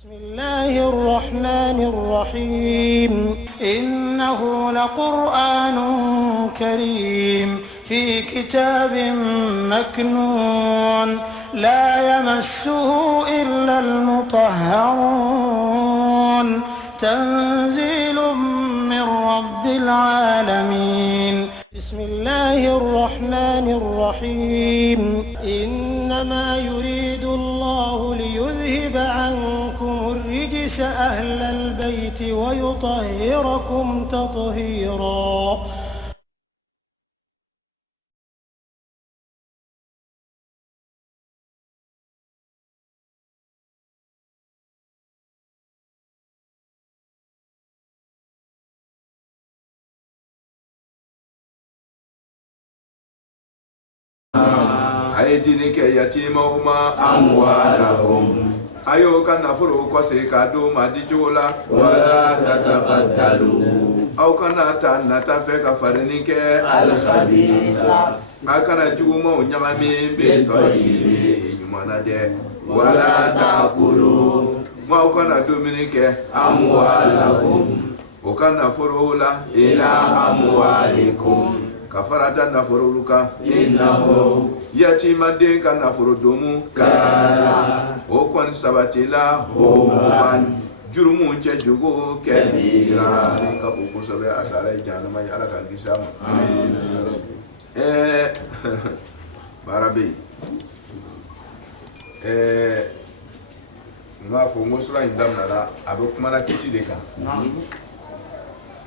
بسم الله الرحمن الرحيم إنه لقرآن كريم في كتاب مكنون لا يمسه إلا المطهرون تنزيل من رب العالمين بسم الله الرحمن الرحيم إنما يريد الله ليذهب عنكم الرجس أهل البيت ويطهركم تطهيرا. ayetini ke yatimahuma amwalahum ayo kana furu kwase kado madijola wala tataqaddalu aw kana tanna tafe ka farini ke al khabisa akana juguma unyamami be toyili nyumana de wala taakulu ma kana dominike amwalahum ukana furula ila amwalikum kafarata nafuruka innahu yatimande kana furudumu kala okon sabatila homan jurumu nche jugo kedira ka buku sabe asara janama ya ala kan kisama amin barabi ngafo ngosula indamna la abokumana kiti deka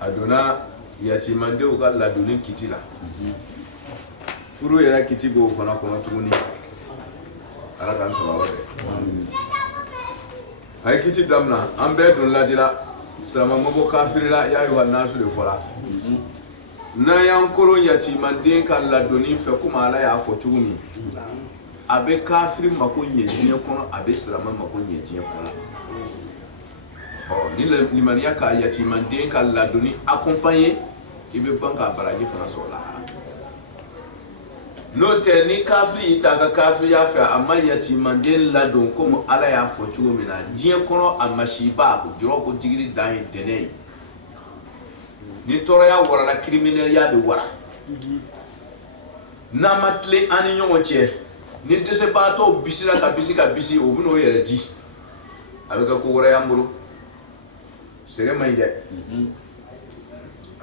adona yatimande uka laduni kiti la furu yera kiti bo fana kono tuguni ala kan sababu hay kiti damna ambe don ladila sama mabo kafirila ya yuha nasu de fola na yankoro yatimande kan laduni fe kuma ala ya fo tuguni abe kafiri makonye diye kono abe salama makonye diye kono ni limaniya ka yatimande kan laduni accompagner ibe banka baraji fana sola note ni kafiri itaga kafiri ya fa amma yatimande ladon comme ala ya fo chugo mina diye kono amashiba ko jiro ko digiri dan dene ni toro ya wara la criminel ya be wara na matle ani nyongo che ni tese bato bisira ka bisi o bino yere di abeka ko wara ya mburu sere mainde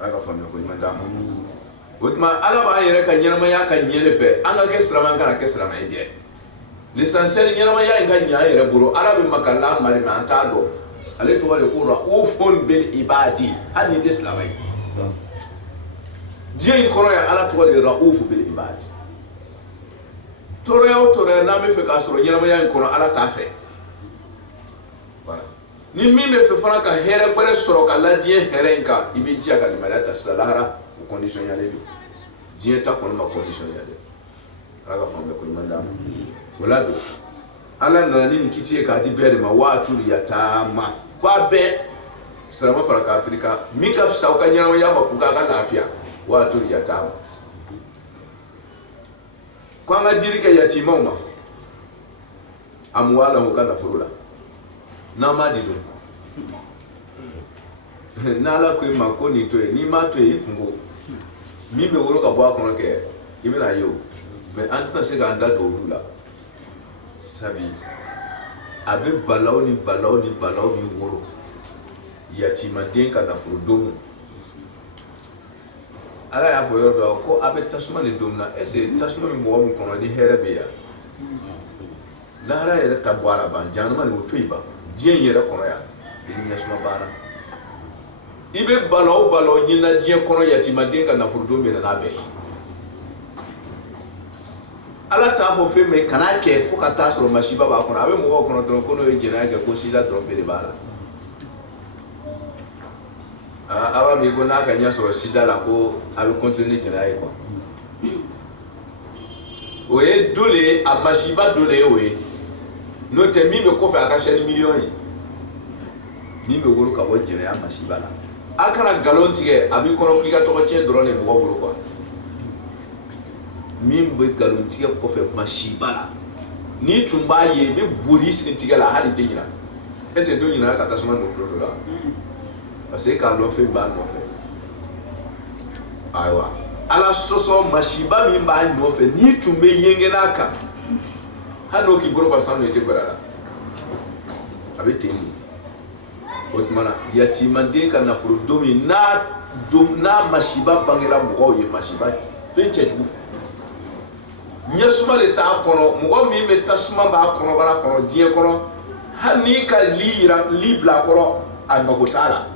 aga famio ko mandama wotma ala ba yere ka nyama ya ka nyere fe anga ke srama kana ke srama ide l'essentiel nyama ya nga nya yere buru ala be makalla mari ma antado ale to wale ko raufun bil ibadi ani te slamai je ko ya ala to wale rauf bil ibadi toro ya na me fe ka soro nyama ya ko ala ta fe ni mime fe fana ka here bare soro ka la die herenka ibi ji aka limada ta salahara ko condition ya le die ta ko ma condition ya le raga fambe ko manda wala do ala na ni kiti ka di bere ma watu ya tama kwa be salama fara ka afrika mi ka fa ka nyama ya ma kuka ka lafiya watu ya tama kwa ngadirike yatima uma amwala ho kana furula na madido nala ko mako ni to ni ma to yi kungo mi me woro ka bo akono ke ibina yo me antna se ga anda do lula sabi abe balaw ni woro yatima den ka na furudom ala ya fo yo do ko abe tasuma ni domna ese tasuma mi mo mo kono ni herebe ya la ra yere tabwara ban januma ni to iba diyen yere kono ya ni nyasuma bana ibe balaw nyina diyen kono yatima den ka na furdo me na be ala ta fo fe me kana ke fo ka ta so mashiba ba kono abe mo kono don kono e jena ke ko sida don be bala aba mi go na ka nya so sida la ko abe continue jena e ko oye dole amashiba dole oye no te mi me ko fa ka shani million ni me woro ka bo jena ya mashiba la akara galon tige abi kono ki ga to ko che drone mo woro ko min be galon tige ko fa mashiba la ni tumba ye be boris tige la hali tingina est ce que donc il n'a qu'à tasuma no do là parce que quand on fait ban on fait aywa ala soso mashiba mi ba no fait ni tumbe yengena ka hano ki boro fa sanu ete gorala abeteni otmana yatimande ka nafuru domi na mashiba bangela mo ye mashiba fencheju nyasuma le ta kono mo mi me tasuma ba kono bara kono die kono hani ka libla kono an magotala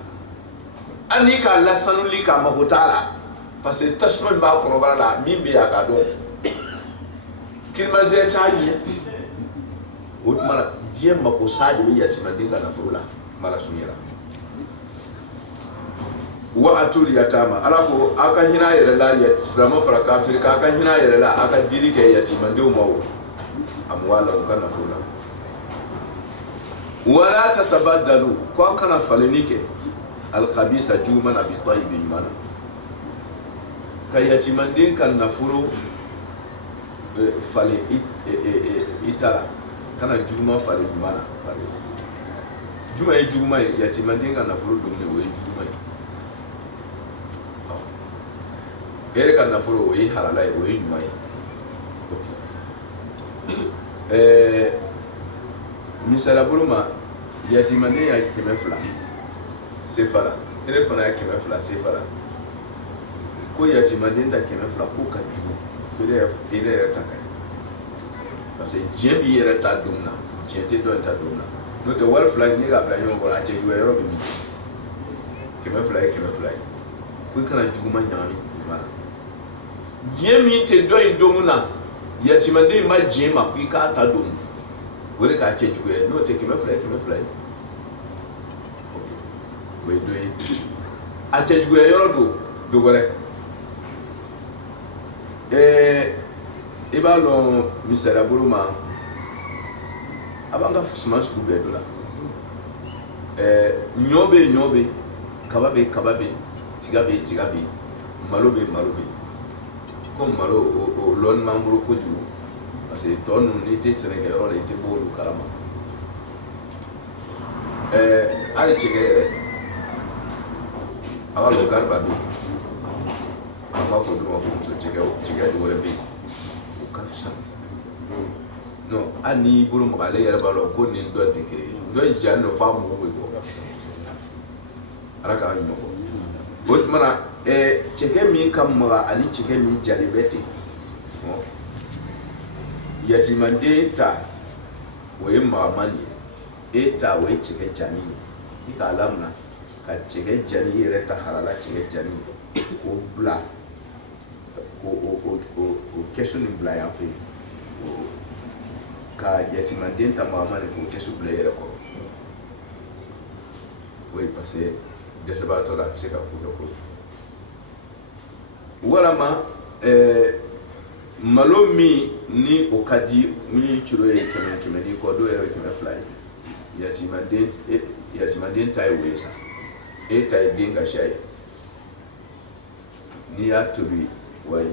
ani ka lasanu li ka magotala parce que tasuma ba kono bara la mi be aka do kilmaze tayi otmana die makosadi wi yatimande ka nafuru la mala sunyera wa atul yatama alako aka hina yere la yat islamu fara kafir ka aka hina yere la aka diri ke yatimande mo amwala kana fula wala tatabaddalu ko kana falenike al khabisa jumana bi tayyibin mana kay yatimande kan nafuru fale itara kana juma fale mana juma ye juma yatimande kan nafuru dumne wo juma ere kan nafuru wo halala wo juma misala buluma yatimande ya kemefla sefala telefona ya kemefla sefala ko yatimande ta kemefla ko ka jugu ere takai parce que jebi ere ta dumna jete do ta dumna no te wal flag ni ga ba yo ko ache ju yoro bi mi kemefla ko kana jugu ma nyami mara jemi te do indumna yatimande ma jema ku ka ta dum wole ka ache ju no te kemefla okay we do ache ju yoro do gore iba lo misala buruma abanga fusuma su be dola nyobe kababe tigabe malobe comme malo o lon mamburu ko ju parce que ton ni te Sénégal ro le te bolu karama ari chegere awalo garba bi ama fodo mo so chegere do le bi kafisa no ani buru mo gale yara balo ko ni do tekere do janno famu ko ko araka ani mo bot mana cheke mi kamma ani cheke mi jalibeti no yatimande ta we mamani eta we cheke jani ika lamna ka cheke jani yere ta halala cheke jani ko bla o kesu ni bla ya fe ka yatimande ta mamani ko kesu bla yere ko we passer de ce bateau là c'est ka ko wala ma malo mi ni okadi mi chiro e keme ni ko do e keme fly yatimande tai wesa e tai dinga shay ni atubi wai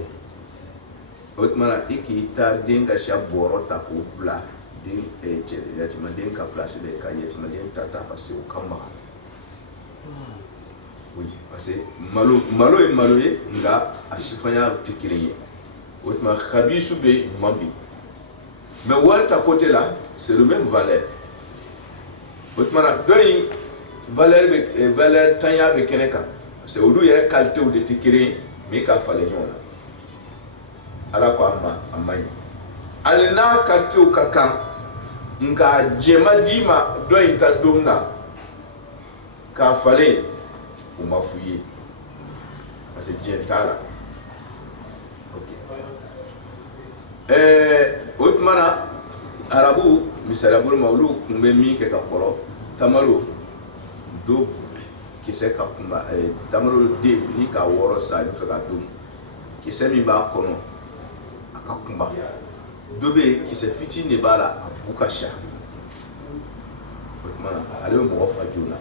otmana iki ta dinga sha borota ko bla din e chele yatimande ka place de ka yatimande ta parce que o kamba oui parce que malo ye nga asifanya tikiriye otma khabisu be mambi mais walta côté là c'est le même valeur otma doy valeur tanya be keneka c'est odu yere qualité ou de tikiri mi ka fale nyona ala ko amani alina qualité ou kaka nga jema dima doy ta domna ka fale ou m'a fouillé parce que Dieu là ok otmana arabu misalabu maulu kumbe mi ke ka koro tamaro do kise ka kumba tamaro de ni ka woro sa ni fe ka dum kise mi ba kono aka kumba dobe kise fiti ne bala abukasha otmana ale mo fa jona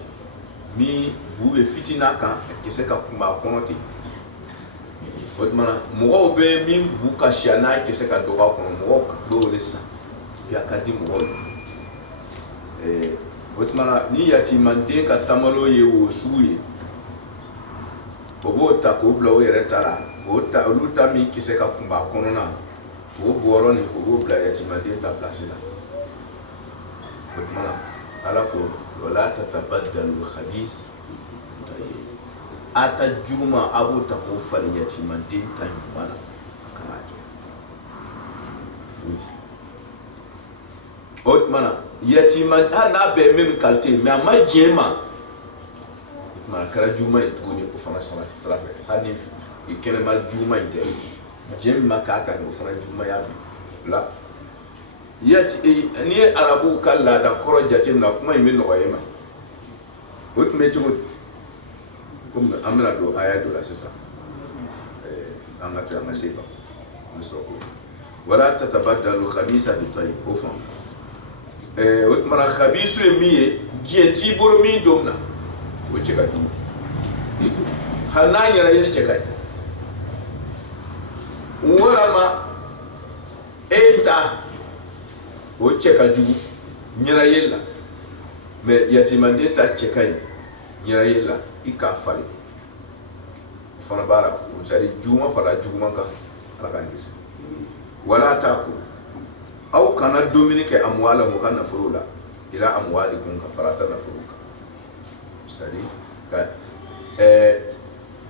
mi buwe fitina kan kese ka kuma konoti otmana mo be mi buka shana kese ka doga kono mo do lesa ya kadi mo otmana ni yatimande ka tamalo ye wo suye obo ta ko bla o yere tara o ta oluta mi kise ka kumba konona o boro ni obo bla yatimande ta place la otmana ala ko wala tatabaddalu khabith ata juma abu ta ko fari yatimande ta yumana kana ke otmana yatiman ana be même qualité mais ma jema ma kara juma e tuguni o fana sala fe hani e kene mal juma ite jema kaka no fana juma ya bi la yati ni arabu kala da koro jatim na kuma min no yema ot me tugo comme amna do aya do la c'est ça anga to anga seba misoko wala tatabaddalu khabisa bi tayyib au fond otmana khabisu emiye gieti boro min domna o cheka du halanya la yele cheka wala ma eta o cheka du nyira yella me yatimande ta cheka nyira yella ika fali fana bara o tsari juma fala juma ka ala kangis wala taku au kana dominique amwala ko kana furula ila amwalikum ka farata na furuka sadi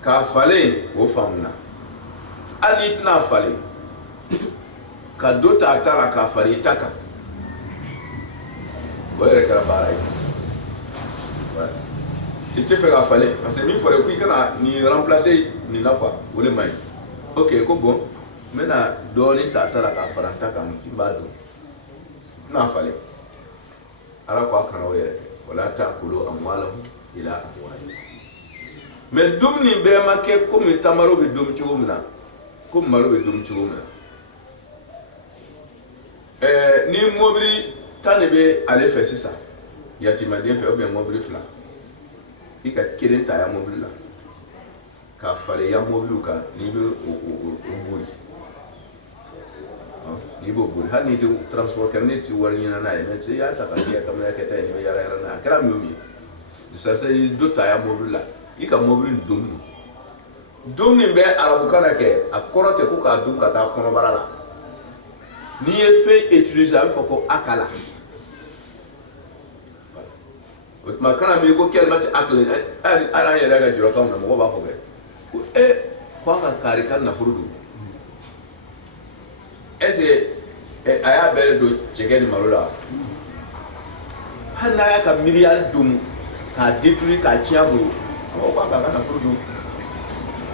ka fale o famna ali tna fale ka dota atara ka fale taka boyere kala baray voilà ite fait ka fale parce que mi fore ku kana ni remplacer ni na quoi wole mai ok ko bon mena doni tatara ka faranta kam ibado na fale ala ko akana wele wala taakulu amwalahum ila amwali mais dumni be make ko mi tamaro be dum ci gumna ko malo be dum ci gumna ni mobili tane be ale fe sisa yatima den fe obe mobili fla ika kirenta ya mobili la ka fale ya mobili ka ni be o buri ni bo buri hani to transport carnet wani na na mais c'est ya ta ka ya kamera ya keta ni ya ra na kala mi omi ça c'est dota ya mobile la ika mobile domni be arabu kana ke akorote ko ka dum ka ta kono barala ni e fait utiliser faut ko akala otma kana mi ko kel mati akle ala ya ga juro kam na mo ba fo ke ko ka kari kan na furudu ese aya bere do chegeni marula hana ya ka milial dum ka détruire ka chiabu o ba ba na furudu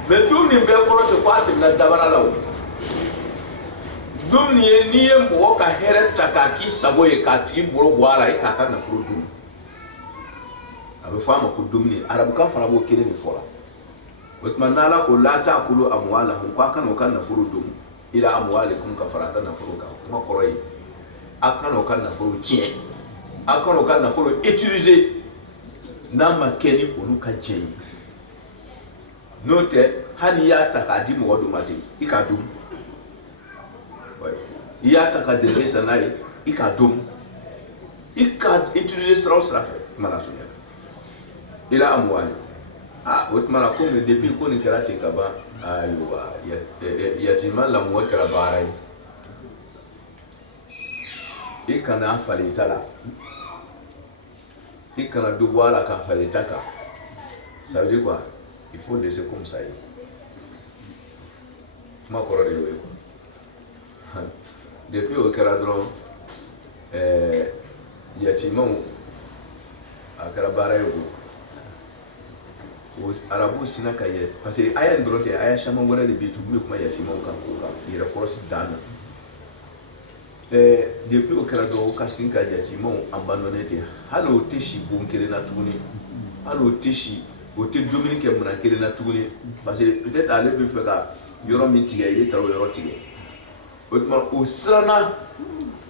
mais dum ni be ko to kwati na dabara lawo dum ni mo ka hereta ka ki saboye ka timboro gwala e ka na furudu abe fama ko dum ni arabu ka fara bo kire ni fora wetmanna la ko la taakulu amwalahum kwa kana na furudu ila amwalikum kafarata na furuka kuma koroi akano kan na furu tie akano kan na furu utiliser na makeni oluka jei note hani ya takadi mo do mate ikadum ya takade resa nai ikadum ikad utiliser sra fa mala sonya ila amwali otmana ko me depuis ko ni karate kaba aywa yatima la mo kala baray ikana falitala ikana dubwala ka falitaka ça veut dire quoi il faut laisser comme ça ma koro de we depuis au caradron yatima akara baray arabu sina kayet parce que aya ndroke aya shama ngora de bitu bu kuma yatima kan ko ka ira cross dana depuis au carado ka sinka yatima abandonné te halo teshi bonkere na tuni halo teshi o te dominique mona kele na tuni parce que peut-être aller be feka yoro mitiga ile taro yoro tige o srana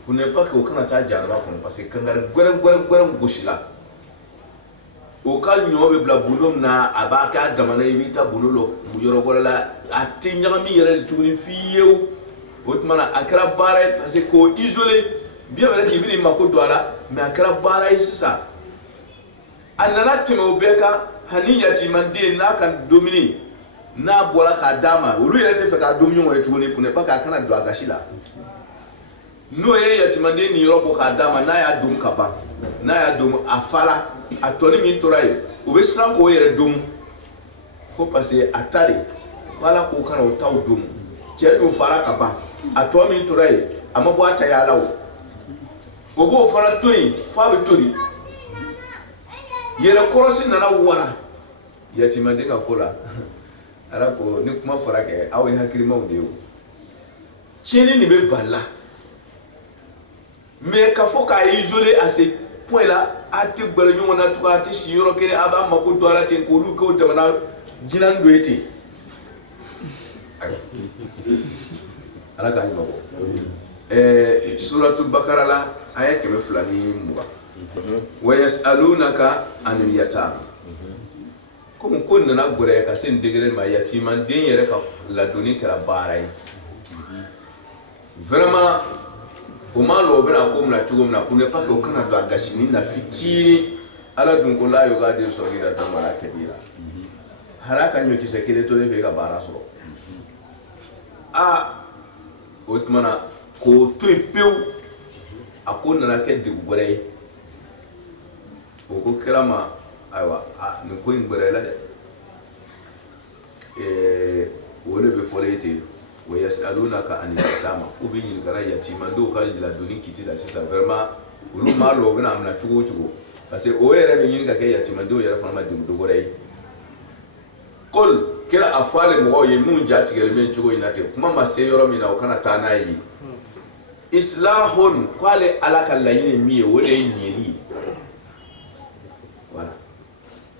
pour ne pas que au kana ta jarba ko parce que kangar gwere goshila o ka nyobe bla bulom na abaka damana yita bululo yoro gola atinya mi yere tuni fiyew otmana akra bara parce que ko isolé bien vrai qu'il vini mako douala mais akra bara sisa anana teme obeka hani yatimande na kan domini na bola ka dama olu yere te fe ka domini wo etuni pune pa ka kana do agashila no ye yatimande ni yoro ka dama na ya dum kaba na ya dum afala atoni min toraye obe san ko yere dum ko passer atare wala ko kana o taw dum ceedo fara kaba atomi min toraye amabo ataya lawo ogo fara toyi fa be tori yere korosi nana wana yatimande ka kola ara ko ni kuma fara ke aw hakiri mawde o cheni ni be balla mais ka fo ka isolé à ce point là ati gbere ñu wona tuka ati si yoro kene aba mako do ala te ko lu ko de mana jinan do eti ala ka ñu suratul bakara la aya keme fulani muba wa yasalunaka anil yatama comme ko nana gore ka sen degré ma yatima den yere ka la doni kala baray vraiment o ma lo bena ko mna tugo mna kune pa ko kana do agashini na fitini ala dun ko la yo ga de so gira tan mala kebira haraka nyo kise kile to le fe ka bara so a otmana ko to peu akona na ke de gore o ko kerama aywa ni ko ngbere la de wole be folete wa yasalunaka an yatama ubi ni gara yatima ndo ka la doni kiti la sisa vraiment ulu malo bena amna chugo chugo parce que o yere be ni ka ke yatima ndo yere fama de do gore kol kila afale mo ye mun jati gele men chugo inate kuma ma se yoro mina o kana tana yi islahun kwale alaka la yini mi wole nyeli voilà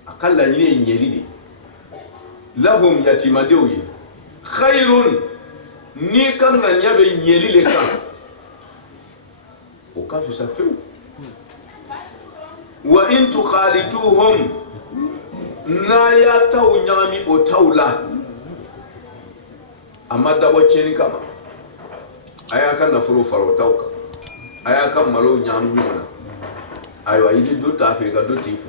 akalla yini nyeli lahum yatimadewi khairun ni kan na nyabe nyeli le kan o ka fi sa feu wa in tukhalituhum na ya taw nyami o tawla amada bo cheni kama aya kan na furu faro tawka aya kan malo nyam nyona ayo ayidi do ta fe ga do tife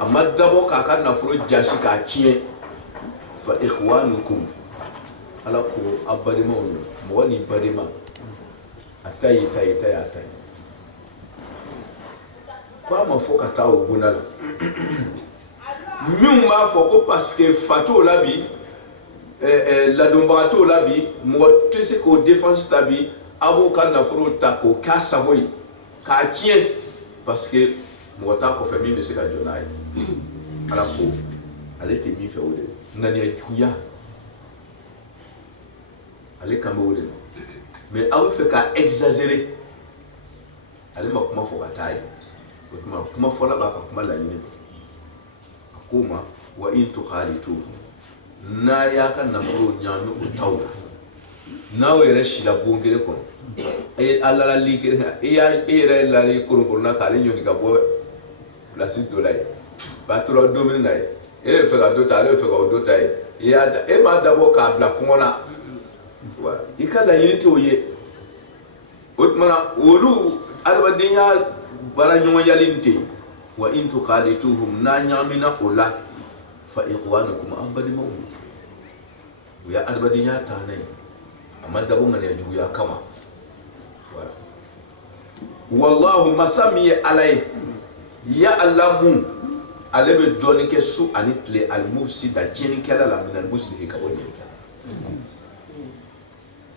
amada bo ka kan na furu jashi ka kie fa ikhwanukum ala ko abadi mawno mo wani badima atayi tayi kwa ma foka tawo gunala mi ma foko parce que fato labi la dombato labi mo tese ko défense tabi abo kan na furo tako ka saboy ka kien parce que mo ta ko fami me se ka jonai ala ko ale te mi fe ode ngani akuya ale kamba ode mais awo fe ka exagérer ale ma kuma fo ka tayi kuma fo la ba ka kuma la yini akuma wa in tukhalitu na ya kan na furo nyami o tawla na were shila bongere ko alla la likere ya era la li ko na kale nyoni ka bo place do lay ba tro domine nay e fe ka do ta le fe ka do ta ya da e ma da bo ka bla ko na voilà ikala yini to ye otmana wolu arba dinya bara nyoma yalinte wa in tukhalituhum na nyamina ola fa ikhwanukum abadi mawt ya arba dinya tanai amma dabo ngane ya juya kama voilà wallahu masami alay ya allamu alebe doni ke su anitle al mufsida jeni kala la min al muslihi ka woni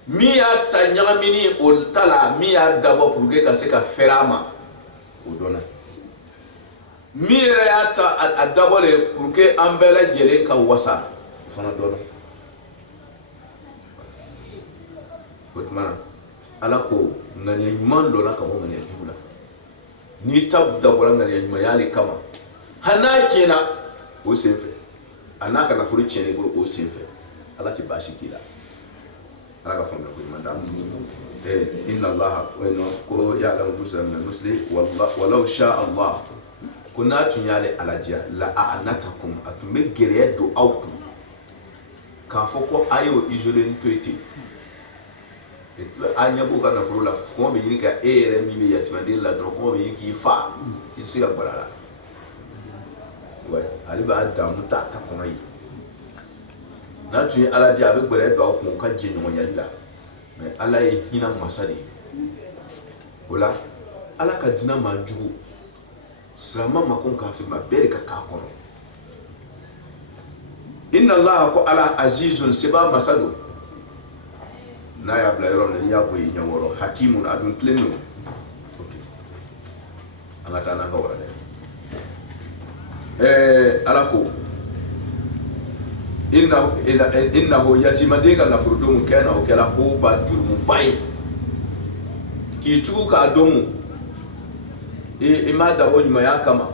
mi ya tanyamini ol tala mi ya dabo pour que ka se ka ferama o dona mi ya ta adabo le pour que ambela jele ka wasa fana dona otmana ala ko ngani man lona ka mo ngani jula ni tab da wala ngani nyuma yali kama hana kina o senfe anaka na furu chene go o senfe ala ti bashi kila ala ka fanga ko mandam inna allah wa inna ko ya la muslim walau sha allah kuna tunyale alaja la anatakum atume gere do auku ka foko ayo isolé ntoiti anya boka na furu la ko be yika ere mi be yatima de la do ko be yiki fa isiga barala ouais ali ba damu ta kono yi na tun ala di abe gbere do ko ka je nyon yalla mais ala yi hina masadi wala ala ka dina manjugu sirama makon ka fi ma bere ka kono inna allaha ko ala azizun siba masadu na ya bla yoro ne ya boyi nyaworo hakimun adun tlenu okay angata na ngawara ala ko innahu yatimadiga na furdumu kana o kala ho ba durumu bai ki tuku ka domu ma da woni ma ya kama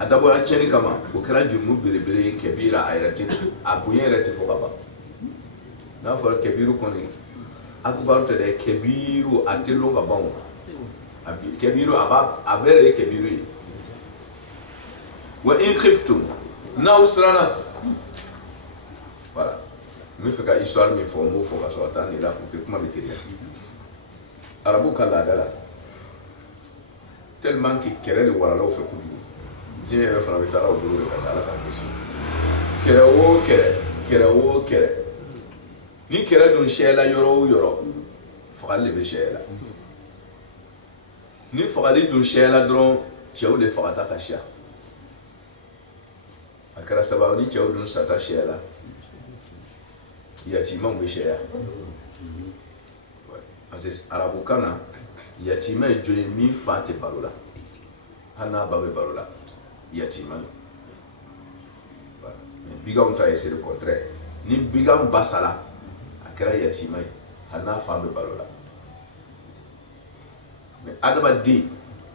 adabo ya cheni kama o kala jumu bere kebira ayrati abuye rati fo baba na fo kebiru koni akbar te de kebiru atelo ga bawo abi kebiru aba abere kebiru wa in khiftum na usrana voilà me fait ka histoire me fo mo fo ka so atani la pour que comment météria arabu kala dala tellement que querer wala lo fe kudu je re fa bitara o duro ka dala ka bisi kere wo ni kere dun shela yoro fagal be shela ni fagal dun shela dron chew de fagata ka sha akara sababu ni chew dun sata shela yatima we shela azes arabu kana yatima joye mi fate balula hana babe balula yatima biga on ta essayer le contraire ni biga basala akara yatima hana fame balula mais adama di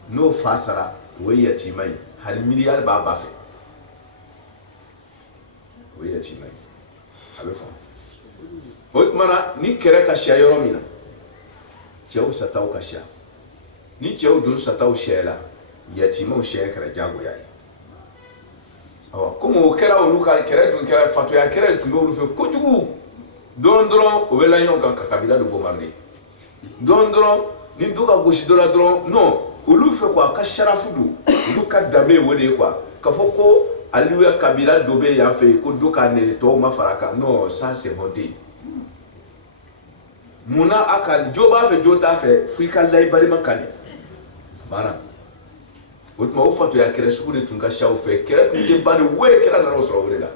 no fasara we yatima hal miliyar ba bafe we yatima abe fa otmana ni kere ka sha yoro mina cew sataw ka sha ni cew dun sataw shela yatima o shela kara jago yayi awa como kera o luka kera dun kera fatu ya kera tun o lufe kojugu don o bela yon kan kabila do bombarder don ni duka goshi dola don non o lufe kwa ka sharafudu duka dame wode kwa ka foko aliwa kabila dobe ya fe ko duka ne to ma faraka non ça c'est monté muna akal joba fe jota fe fika lay bari makani mana wotma o fatu ya kere sukune tunka shaw fe kere nje bani we kera na rosro wala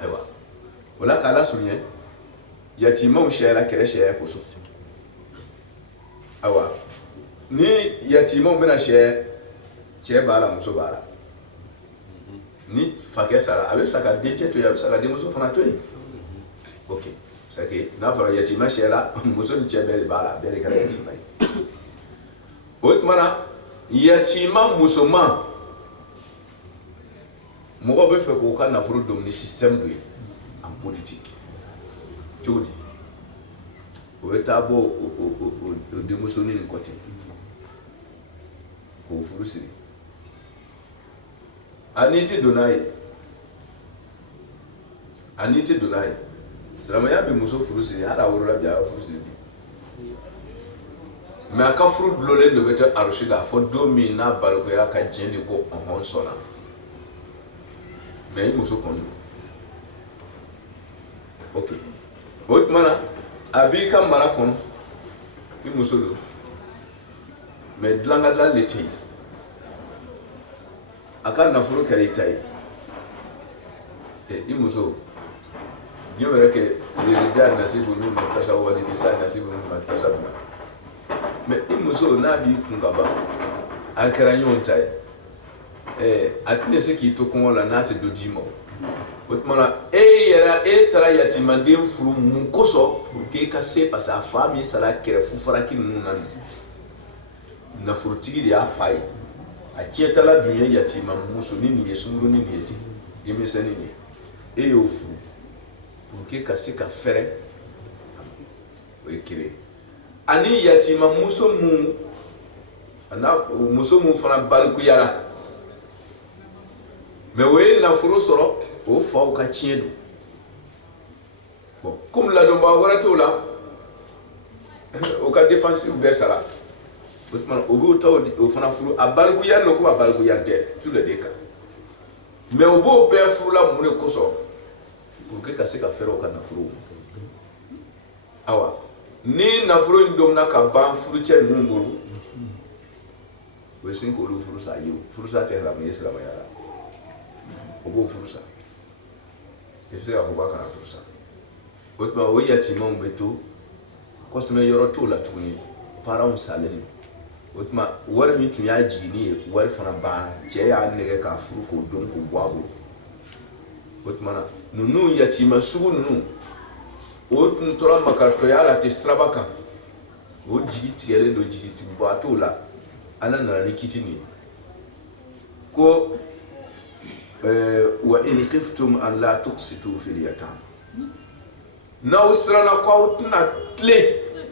aywa wala kala sunye yatima o shela kere shela ko so awa ni yatima o mena she che bala muso bala ni fake sara avec saka deje to ya saka de muso fana to okay sake na fara yatima shela muso ni che bele bala bele kala yatima otmana yatima musulman mo be fe ko kana furu dom ni système do en politique jodi o etabo o de musoni ni côté ko furu siri aniti donai salama ya be muso furu siri ala woro bia furu siri mais aka furu blole de bete arshida fo domi na balko ya ka jeni ko on sona mais muso kondo okay otmana abi ka mara kono ki muso do mais dlanga dal leti aka na furu karitai e muso jomere ke rijal nasibu min makasa wa nisa nasibu min makasa mais imuso na bi kungaba akara nyonta atne se ki to kon la nate do dimo otmana yera tra yatima de furu mun koso pour que ka se passe a famille sala kere fu faraki nunan na furtigi ya fai a kieta la dunya yatima muso ni yesuru ni yeti gemisani ni yo fu pour que ka se ka fere o ekire ani yatima muso mu fana balku yara mais we na furu soro o fa o ka chiedu bon comme la do ba warato la o ka défensive be sala o bi o fana furu a balku ya no ko a balku ya de tout le deka mais au beau père furula mun koso pour que ka se ka fɛrɛw ka nafolo awa ni nafolo in domina ka ban furucɛ ninnu bolo o ye sin k'olu furusa ye furusa tɛ haramu ye silamɛya la o b'o furusa i tɛ se k'a fɔ k'a kana furusa o tuma o yatimɛw bɛ to kɔsɛbɛ yɔrɔ t'o la tuguni parents salen o tuma wari min tun y'a jiginni ye wari fana banna cɛ y'a nɛgɛ k'a furu k'o don k'o bɔ a bolo o tuma na ninnu yatima sugu ninnu o tun tora makaritɔya la ten siraba kan o jigi tigɛlen don jigi tigibɔ t'o la ala nana ni kiti nin ko wa in khiftum an la tuqsitu fil yatama n'aw siranna k'aw tɛna tilen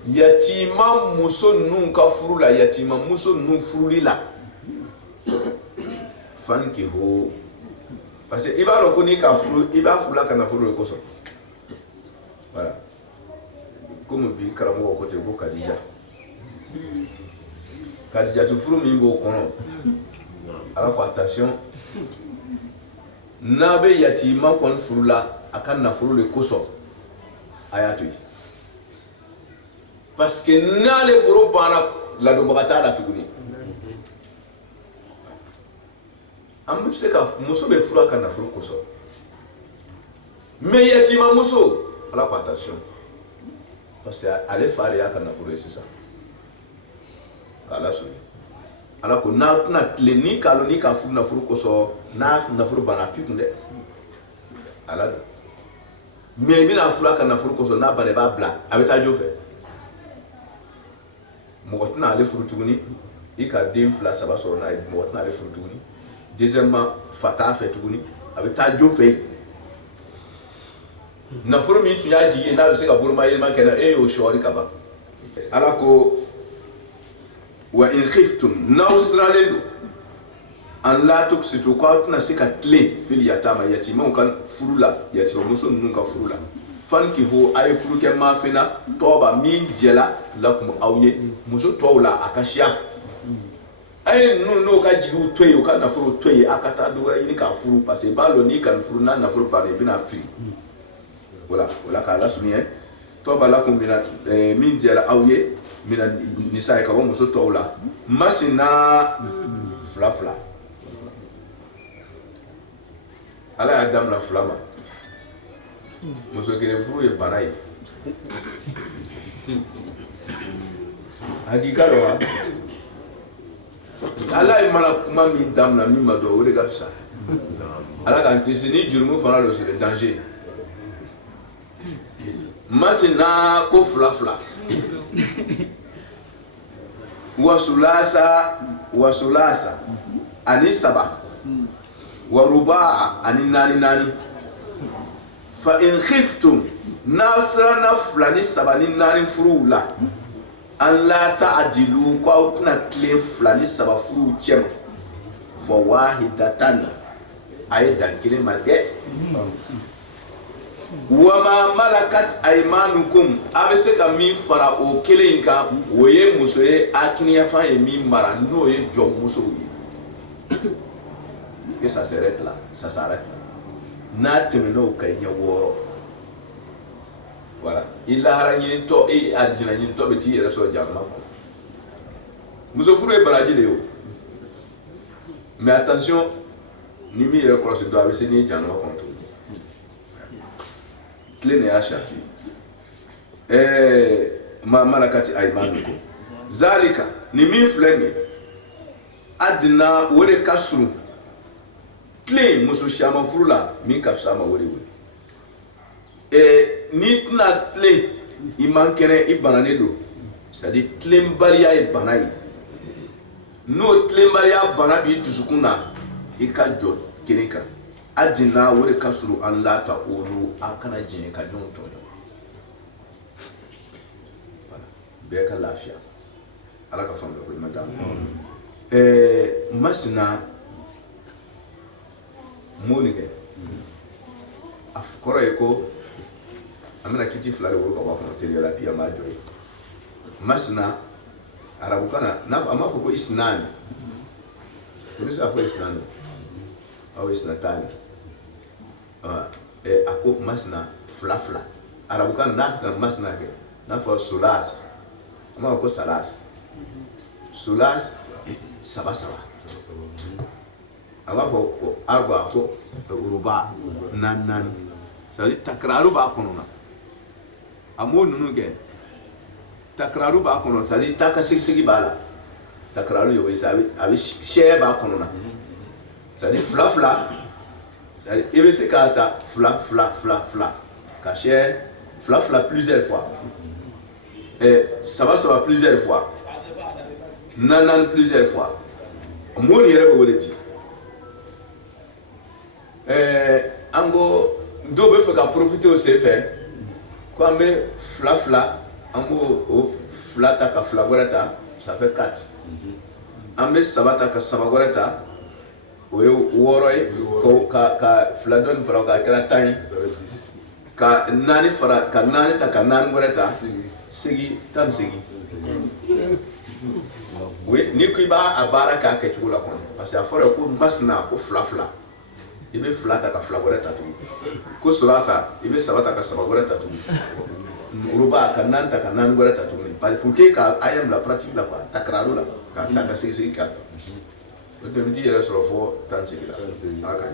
yatima muso ninnu ka furu la yatima muso ninnu furuli la fankihu parce que i b'a dɔn ko n'i ka furu i b'a furula ka nafolo de kosɔn voilà komi bi karamɔgɔ ko ten ko Kadija tu furu min b'o kɔnɔ ala ko attention n'a bɛ yatima kɔni furu la a ka nafolo de kosɔn a y'a to yen parce que n'ale bolo banna ladonbaga t'a la tuguni an bɛ se ka muso bɛ furu a ka nafolo kosɔn mais yatima muso ala ko attention parce que ale fa de y'a ka nafolo ye sisan k'ala sɔrɔ ala ko n'a tɛna tile ni kalo ni ka furu nafolo kosɔn n'a nafolo banna a t'i kun dɛ ala don mais i bɛna furu a ka nafolo kosɔn n'a banna i b'a bila a bɛ taa jo fɛ mɔgɔ tɛna ale furu tuguni i ka den 2 3 sɔrɔ n'a ye mɔgɔ tɛna ale furu tuguni deuxièmement fa t'a fɛ tuguni a bɛ taa jo fɛ nafolo min tun y'a jigi n'a bɛ se ka boloma yɛlɛma kɛ na e y'o sɔɔri ka ban ala ko wa in khiftum n'aw siralen don an la tuqsitu k'aw tɛna se ka tilen fil yatama yatimɛw ka furu la yatimamuso ninnu ka furu la fankihu a ye furu kɛ maafin na tɔɔba min jɛla lakum aw ye muso tɔw la a ka siya a ye ninnu n'o ka jigiw to yen o ka nafolo to yen a ka taa dɔ wɛrɛ ɲini k'a furu parce que i b'a dɔn n'i ka nin furu n'a nafolo banna i bɛna firi voilà wala k'a lasurunya tɔɔba lakum min jɛla aw ye mina nisa ka bɔ muso tɔw la masina fila fila ala y'a damina fila ma muso kelen furu ye bana ye hakika dɔ wa ala ye mana kuma min damina min ma dɔn o de ka fisa ala k'an kisi ni jurumu fana don c'est danger masina ko fila fila wasulasa ani saba wa ruba'a ani nani fa in khiftum nasrana fulani saba ni nani furu la an la ta'dilu ko tuna tile fulani saba furu cem fa wahidatan ay dan kile malde wama malakat aymanukum a bɛ se ka min fara o kelen in kan o ye muso ye hakiliniyafan ye min mara n'o ye jɔnmusow ye que ça s'arrête là ça s'arrête là n'a tɛmɛn'o kan ɲɛ 6 voilà i lahara ɲinitɔ i alijinɛ ɲinitɔ bɛ t'i yɛrɛ sɔrɔ jahanama kɔnɔ muso furu ye baraji de ye o mais attention ni min yɛrɛ kɔlɔsi dɔn a bɛ se n'i ye jahanama kɔnɔ tuguni tile ne y'a chati ma malakati aymanukum zalika ni min filɛ nin ye adina o de ka surun tile muso siama furu la min ka fisa ma o de wele n'i tɛna tile i man kɛnɛ i bananen don c'est à dire tilenbaliya ye bana ye n'o tilenbaliya bana b'i dusukun na i ka jɔ kelen kan adina o de ka surun an lata olu a kana jɛn ka ɲɔgɔn tɔɲɔ bɛɛ ka lafiya ala ka fan bɛɛ ko i ma d'a ma masina mun ni kɛ a kɔrɔ ye ko an bɛna kiti 2 de wolo ka bɔ a kɔnɔ teliya la puis an b'a jɔ ye masina arabukan na a m'a fɔ ko isnani o bɛ se ka fɔ isnani aw isnatani ako masna fla arabu kan na masna ke na fo sulas ama ko salas sulas saba ama fo arba ko ruba nan sari takraru ba kono na amo nunu ke takraru ba kono sari taka sigi bala takraru yo isabi abi she ba kono na sari fla sari ibe se kata fla ka she fla plusieurs fois et ça va plusieurs fois nan plusieurs fois amo ni rebe wole ji ango do be fe ka profiter au CFR quand me fla ango flata ka flagorata ça fait 4 ambe sabata ka sabagorata o woroi ko ka fladon fara ka kala tan ka nani fara ka nani ta ka nan gorata sigi tam sigi oui ni ko ba abara ka ke chula kon parce que afora ko masna ko fla ibe flata ka flagorata tu ko solasa ibe sabata ka sabagorata tu uruba ka nan ta ka nan gorata tu pour que ka ayam la pratique la quoi takraru la ka sigi ka o de mi dire sur fo tan sigi la aka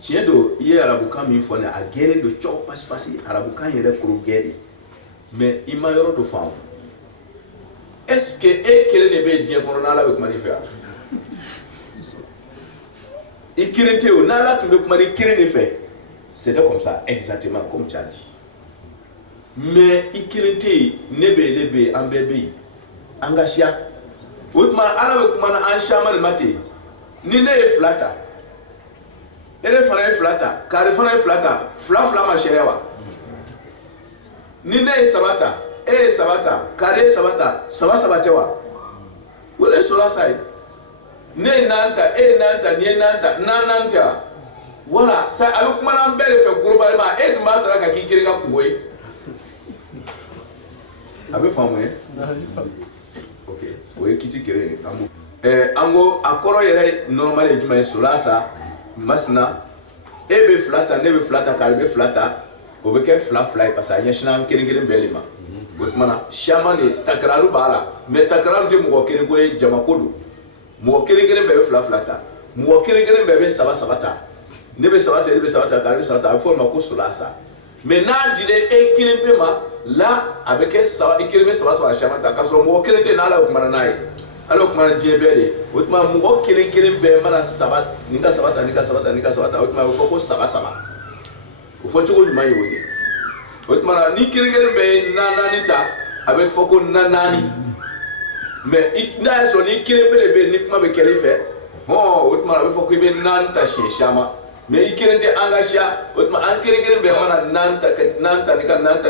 tiedo ye arabu kan mi fo na a gere do chok passi arabu kan yere kro gere mais il m'a yoro do fam est-ce que kele ne be die kono na la be kuma ni fa ikirete o na la tu be kuma ni kire ni fa c'était comme ça exactement comme tu as dit mais ikirete nebe ambebe angashia wotma ala be kuma na anshama ni mate ni ne e flata ere fana e flata kare fana e flata fla ma sherewa ni ne sabata kare sabatewa wala sola sai ne nanta ni nanta wala sa alu kuma na mbele fe globalement duma tara ka kikiri ka kuwe abe famu ok o kiti kire amu ango akoro yere normal juma sola sa masna ebe flata nebe flata kalbe flata o be ke fla parce que nyashina kere belima wotmana shamani takralu bala me takralu de mo kere ko jamakodu mo kere be fla ta mo kere be sabata nebe sabata kalbe sabata fo ma ko sulasa me na jide kere be ma la avec ça kere be sabata shamani ta kaso mo kere te na la wotmana nai alo kuma jebele wotma mo kere be mana sabat ninga sabata wotma fo ko saba o fo chugo ni mai wodi wotma ni kere be nanani ta avec fo ko nanani mais ikna so ni kere be ni kuma be kere fe wotma be fo ko be nan ta shama mais ikere te angasha wotma an kere be mana nanta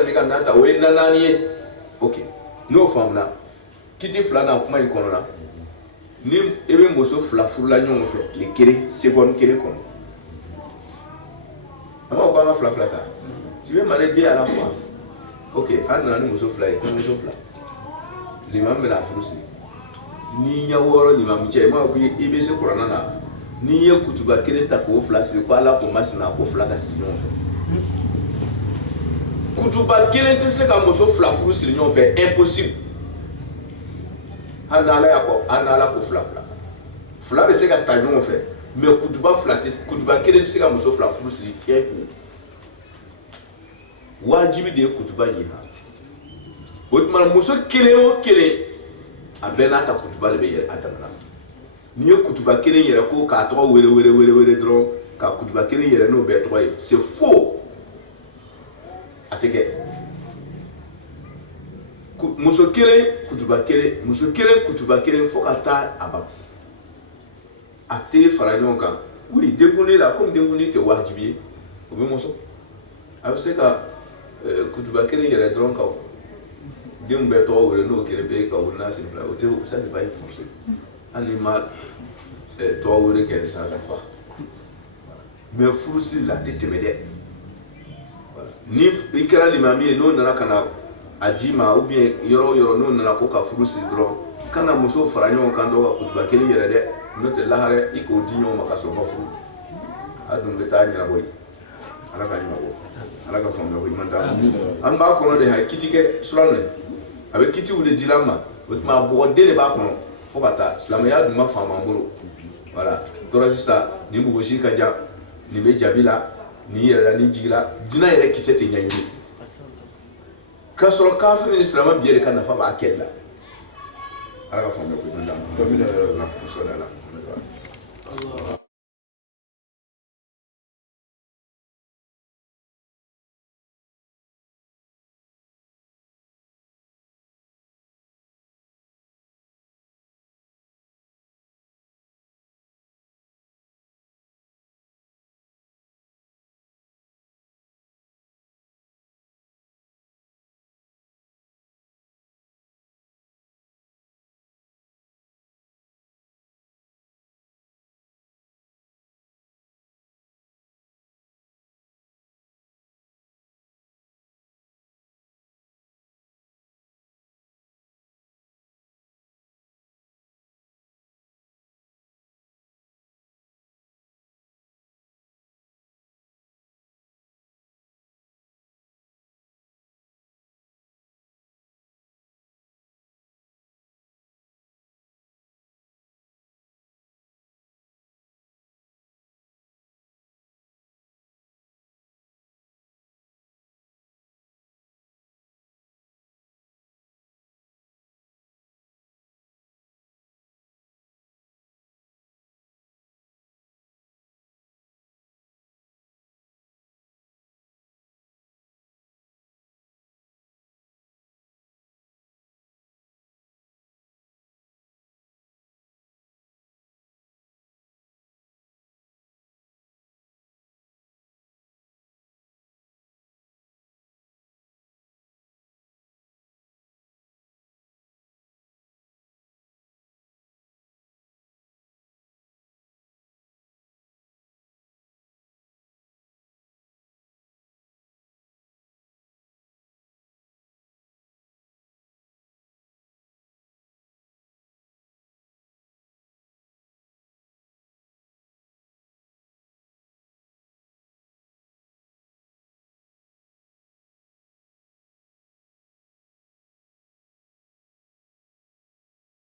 ni we nanani ok no famna kiti flana kuma ikonona ni ebe moso fla furla nyongo fe le kere seconde kere kon ama ko ama fla ta tu veux m'aller dire à la fois ok an ni moso fla l'imam la frusi ni nya woro l'imam che ma ko ibe se qur'ana na ni ye kutuba kere ta ko fla si ko ala ko masina ko fla ka si nyongo fe kutuba kere te se ka moso fla frusi nyongo fe impossible anala ko fla be se ka ta nyongo fe mais kutuba kere te se ka moso fla frusi ke wajibi de kutuba yina wotma muso kele abena ta kutuba le be adamna ni kutuba kele yere ko ka to were dron ka kutuba kele yere no be to c'est faux ateke muso kele kutuba kele fo ka ta aba ate faranyon kan oui denguni la comme denguni te wajibi o be muso a se ka kutuba kele yere dron ka dem be to wore no kele be ka wona c'est pas ça c'est pas forcé animal to wore ke ça va pas mais fursi la tetemede ni ikra limami no na kana ajima ou bien yoro no na ko ka fursi dron kana muso fara ɲɔgɔn kan dɔ ka kutuba kelen yɛrɛ dɛ n'o tɛ lahara i k'o di ɲɔgɔn ma ka sɔrɔ ma furu a dun bɛ taa ɲɛnabɔ ye ala ka ɲɛnabɔ ala ka faamuya ko ɲuman d'a ma an b'a kɔnɔ de a ye kiti kɛ suran nɔ a bɛ kitiw de dila an ma o tuma a bɔgɔden de b'a kɔnɔ fo ka taa silamɛya dun ma faamu an bolo voilà tora sisan nin bogosi ka jan nin bɛ jabi la nin yɛrɛ la nin jigira dinɛ yɛrɛ kisɛ tɛ ɲɛɲini k'a sɔrɔ kafiri ni silamɛ bɛɛ de ka nafa b'a kɛlɛ la ala ka faamuya ko ɲuman d'a ma